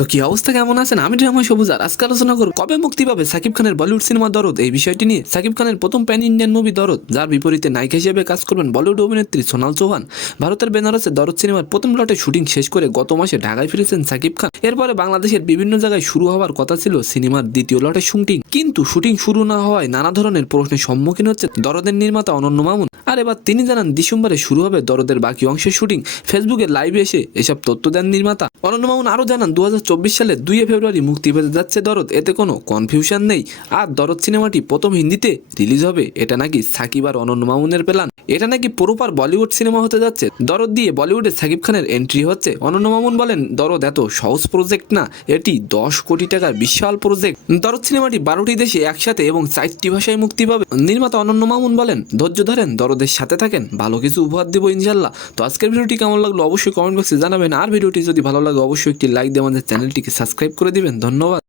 তো কি অবস্থা কেমন আছেন? আমি রহমান সবুজ, আর আজকে আলোচনা করব কবে মুক্তি পাবে সাকিব খানের বলিউড সিনেমা দরদ? এই বিষয়টি নিয়ে সাকিব খানের প্রথম প্যান ইন্ডিয়ান মুভি দরদ, যার বিপরীতে নায়িকা হিসেবে কাজ করবেন বলিউড অভিনেত্রী সোনাল চৌহান। ভারতের বেনারসে দরদ সিনেমার প্রথম লটে শুটিং শেষ করে গত মাসে ঢাকায় ফিরেছেন সাকিব খান। এরপরে বাংলাদেশের বিভিন্ন জায়গায় শুরু হওয়ার কথা ছিল সিনেমার দ্বিতীয় লটের শুটিং। কিন্তু শুটিং শুরু না হওয়ায় নানা ধরনের প্রশ্নের সম্মুখীন হচ্ছে দরদের নির্মাতা অনন্য মামুন। আর এবার তিনি জানান, ডিসেম্বরে শুরু হবে দরদের বাকি অংশের শুটিং। ফেসবুকে লাইভে এসে এসব তথ্য দেন নির্মাতা। অনন্য মামুন আরও জানান দু হাজার চব্বিশ সালে দুই ফেব্রুয়ারি মুক্তি পেতে যাচ্ছে দরদ। এতে কোনো কনফিউশন নেই। আর দরদ সিনেমাটি প্রথম হিন্দিতে রিলিজ হবে, এটা নাকি সাকিব আর অনন্য মামুনের প্ল্যান? এটা নাকি পুরোপার বলিউড সিনেমা হতে যাচ্ছে? দরদ দিয়ে বলিউডে সাকিব খানের এন্ট্রি হচ্ছে। অনন্য মামুন বলেন, দরদ এত সহজ প্রজেক্ট না। এটি দশ কোটি টাকার বিশাল প্রজেক্ট দরদ সিনেমাটি বারোটি দেশে একসাথে এবং চারটি ভাষায় মুক্তি পাবে। নির্মাতা অনন্য মামুন বলেন, ধৈর্য ধরেন, দরদের সাথে থাকেন, ভালো কিছু উপহার দেবো ইনশাল্লাহ তো আজকের ভিডিওটি কেমন লাগল অবশ্যই কমেন্ট বক্সে জানাবেন। আর ভিডিওটি যদি ভালো লাগে, অবশ্যই একটি লাইক দিয়ে আমাদের চ্যানেলটিকে সাবস্ক্রাইব করে দিবেন। ধন্যবাদ।